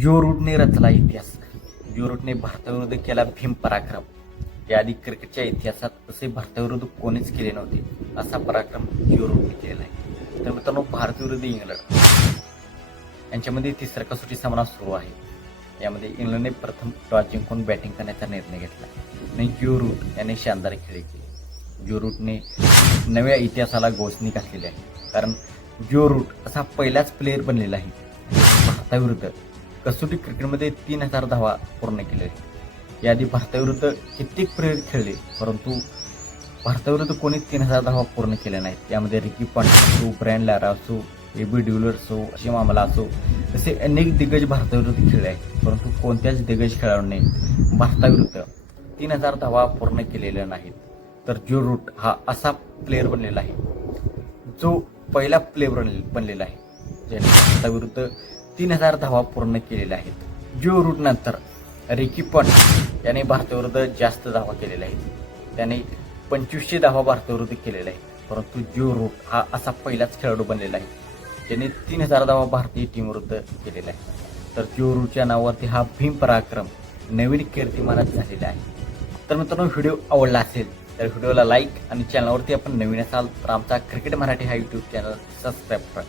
जो रूटने रचला इतिहास जो रूटने भारताविरुद्ध केला भीम पराक्रम याआधी क्रिकेटच्या इतिहासात असे भारताविरुद्ध कोणीच केले नव्हते असा पराक्रम जो रूटने केलेला आहे तर मित्रांनो भारत विरुद्ध इंग्लंड. यांच्यामध्ये तिसरा कसोटी सामना सुरू आहे. यामध्ये इंग्लंडने प्रथम टॉस जिंकून बॅटिंग करण्याचा निर्णय घेतला. आणि जो रूट याने शानदार खेळी केली. ज्यो रूटने नव्या इतिहासाला गोचणी घातलेली आहे. कारण जो रूट असा पहिलाच प्लेअर बनलेला आहे भारताविरुद्ध कसोटी क्रिकेटमध्ये तीन हजार धावा पूर्ण केले. याआधी भारताविरुद्ध कित्येक प्लेयर खेळले परंतु भारताविरुद्ध कोणी तीन हजार धावा पूर्ण केल्या नाहीत. त्यामध्ये रिकी पंट असो ब्रँड लॅरा असो ए बी डिव्हिलर असो अशी मामला असो असे अनेक दिग्गज भारताविरुद्ध खेळले आहेत. परंतु कोणत्याच दिग्गज खेळाडूने भारताविरुद्ध तीन हजार धावा पूर्ण केलेल्या नाहीत. तर जो रूट हा असा प्लेअर बनलेला आहे जो पहिला प्लेअर बनलेला आहे ज्याने भारताविरुद्ध तीन हजार धावा पूर्ण केलेल्या आहेत. जो रूटनंतर रिकी पंट याने भारताविरुद्ध जास्त धावा केलेल्या आहेत. त्याने पंचवीसशे धावा भारताविरुद्ध केलेल्या आहेत. परंतु जो रूट हा असा पहिलाच खेळाडू बनलेला आहे. ज्याने तीन हजार धावा भारतीय टीमविरुद्ध केलेला आहे. तर जो रूटच्या नावावरती हा भीम पराक्रम नवीन कीर्तिमानात झालेला आहे. तर मित्रांनो व्हिडिओ आवडला असेल तर व्हिडिओला लाईक आणि चॅनलवरती आपण नवीन असाल तर आमचा क्रिकेट मराठी हा यूट्यूब चॅनल सबस्क्राईब करा.